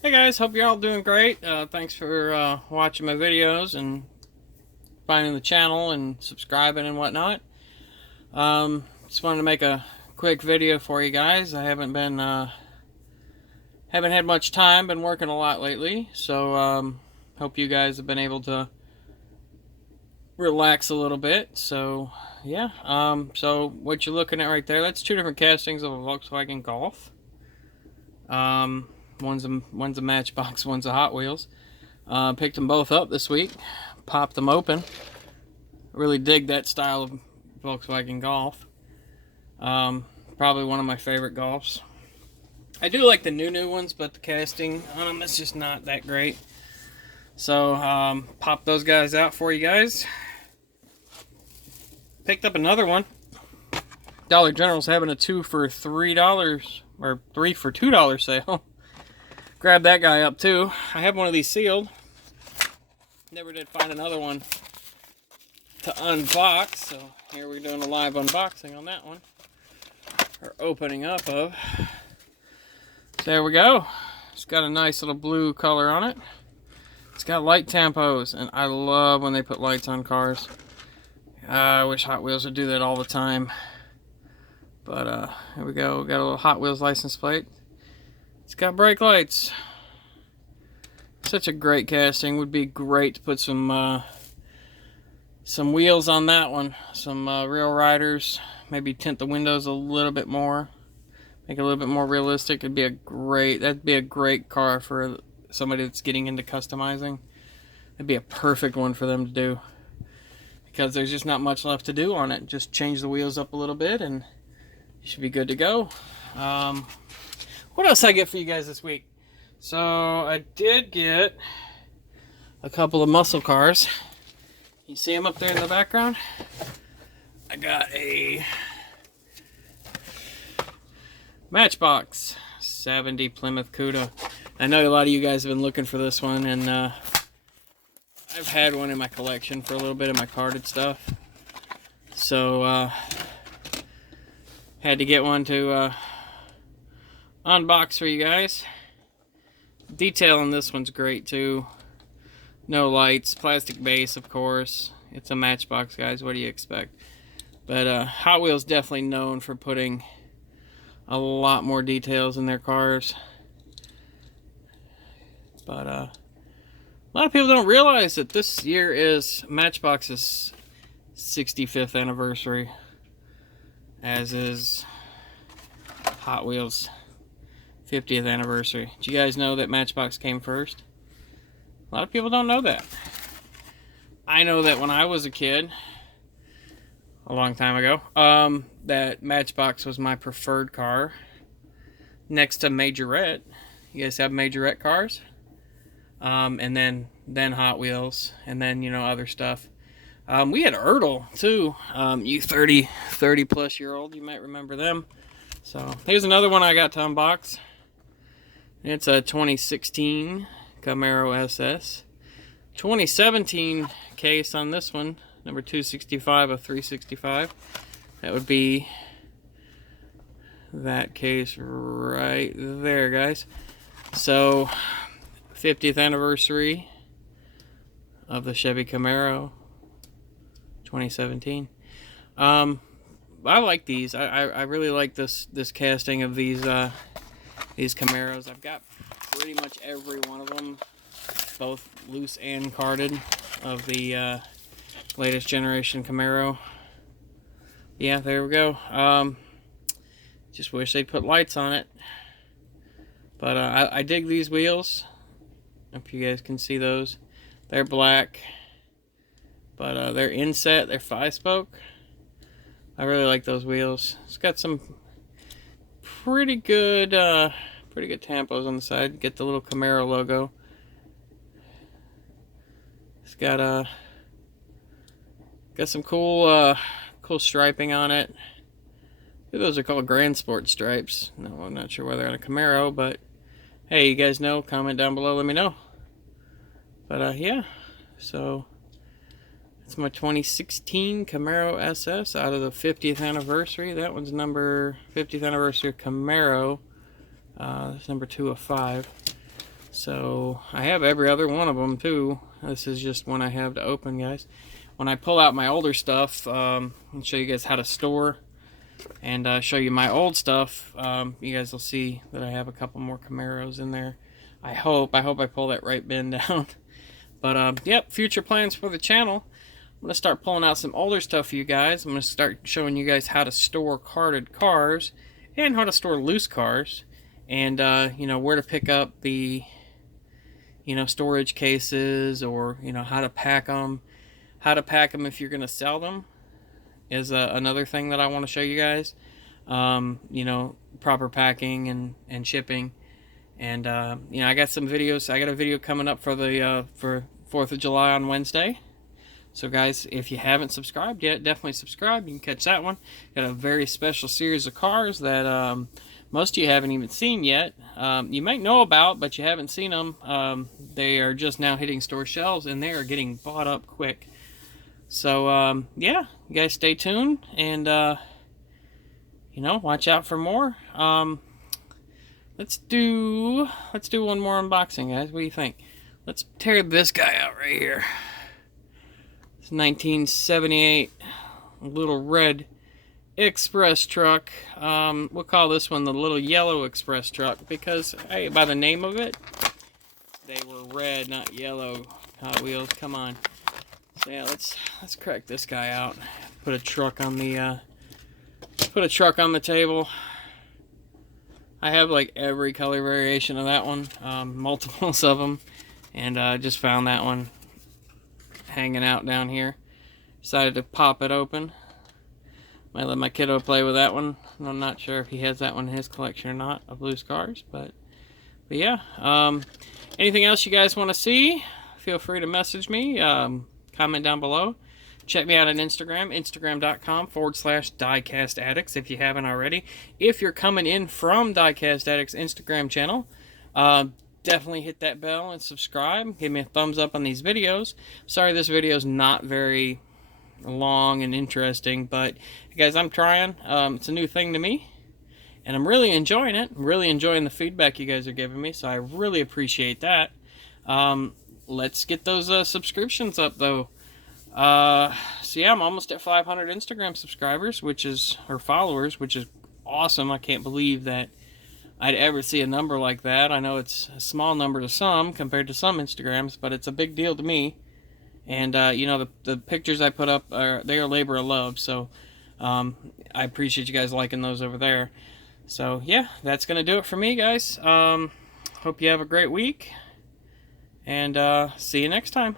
Hey guys, hope you're all doing great. Thanks for watching my videos and finding the channel and subscribing and whatnot. Just wanted to make a quick video for you guys. I haven't had much time, been working a lot lately, so hope you guys have been able to relax a little bit. So yeah, so what you're looking at right there, that's two different castings of a Volkswagen Golf. One's a Matchbox, one's a Hot Wheels. Picked them both up this week, popped them open. Really dig that style of Volkswagen Golf. Probably one of my favorite Golfs. I do like the new ones, but the casting on them is just not that great. So, pop those guys out for you guys. Picked up another one. Dollar General's having a 2 for $3 or 3 for $2 sale. Grab that guy up too. I have one of these sealed. Never did find another one to unbox, so here we're doing a live unboxing on that one. Or opening up of. So there we go. It's got a nice little blue color on it. It's got light tampos, and I love when they put lights on cars. I wish Hot Wheels would do that all the time. But here we go. We got a little Hot Wheels license plate. It's got brake lights. Such a great casting. Would be great to put some wheels on that one. Some real riders. Maybe tint the windows a little bit more. Make it a little bit more realistic. That'd be a great car for somebody that's getting into customizing. It'd be a perfect one for them to do. Because there's just not much left to do on it. Just change the wheels up a little bit and you should be good to go. What else I get for you guys this week? So I did get a couple of muscle cars. You see them up there in the background? I got a Matchbox 70 Plymouth Cuda. I know a lot of you guys have been looking for this one, and I've had one in my collection for a little bit of my carded stuff. So had to get one to unbox for you guys. Detail on this one's great too. No lights, plastic base, of course. It's a Matchbox, guys. What do you expect? But Hot Wheels definitely known for putting a lot more details in their cars. But a lot of people don't realize that this year is Matchbox's 65th anniversary, as is Hot Wheels' 50th anniversary. Did you guys know that Matchbox came first? A lot of people don't know that. I know that when I was a kid, a long time ago, that Matchbox was my preferred car, next to Majorette. You guys have Majorette cars? And then Hot Wheels, and then, you know, other stuff. We had Ertl too. You 30 plus year old, you might remember them. So here's another one I got to unbox. It's a 2016 Camaro SS. 2017 case on this one, number 265 of 365. That would be that case right there, guys. So 50th anniversary of the Chevy Camaro 2017. I like these. I really like this casting of these Camaros. I've got pretty much every one of them, both loose and carded, of the latest generation Camaro. Yeah, there we go. Just wish they'd put lights on it. But I dig these wheels. If you guys can see those, they're black, but they're inset. They're 5-spoke. I really like those wheels. It's got some pretty good tampos on the side. Get the little Camaro logo. It's got some cool striping on it. Those are called Grand Sport stripes. No, I'm not sure whether they're on a Camaro, but hey, you guys know, comment down below, let me know. But yeah, so it's my 2016 Camaro SS out of the 50th anniversary. That one's number 50th anniversary Camaro. That's number 2 of 5. So I have every other one of them too. This is just one I have to open, guys. When I pull out my older stuff, I'll show you guys how to store and show you my old stuff. You guys will see that I have a couple more Camaros in there. I hope I pull that right bin down. But yep, future plans for the channel. I'm going to start pulling out some older stuff for you guys. I'm going to start showing you guys how to store carded cars and how to store loose cars, and you know, where to pick up the, you know, storage cases, or you know, how to pack them if you're going to sell them is another thing that I want to show you guys. You know, proper packing and shipping. And you know, I got some videos. I got a video coming up for the for 4th of July on Wednesday. So guys, if you haven't subscribed yet, definitely subscribe. You can catch that one. Got a very special series of cars that most of you haven't even seen yet. You might know about, but you haven't seen them. They are just now hitting store shelves, and they are getting bought up quick. So yeah, you guys stay tuned, and you know, watch out for more. Let's do one more unboxing, guys. What do you think? Let's tear this guy out right here. It's 1978 little red express truck. We'll call this one the little yellow express truck because, hey, by the name of it, they were red, not yellow. Hot Wheels, come on. So yeah, let's crack this guy out. Put a truck on the table. I have like every color variation of that one, multiples of them, and I just found that one hanging out down here. Decided to pop it open. Might let my kiddo play with that one. I'm not sure if he has that one in his collection or not of loose cars, but yeah. Anything else you guys want to see? Feel free to message me. Comment down below. Check me out on Instagram, instagram.com/Diecast Addicts if you haven't already. If you're coming in from Diecast Addicts Instagram channel, definitely hit that bell and subscribe. Give me a thumbs up on these videos. Sorry this video is not very long and interesting, but guys, I'm trying. It's a new thing to me, and I'm really enjoying it. I'm really enjoying the feedback you guys are giving me, so I really appreciate that. Let's get those subscriptions up, though. So yeah, I'm almost at 500 Instagram subscribers, or followers, which is awesome. I can't believe that I'd ever see a number like that. I know it's a small number to some compared to some Instagrams, but it's a big deal to me. And you know, the pictures I put up they are labor of love, so I appreciate you guys liking those over there. So yeah, that's gonna do it for me, guys. Hope you have a great week, and see you next time.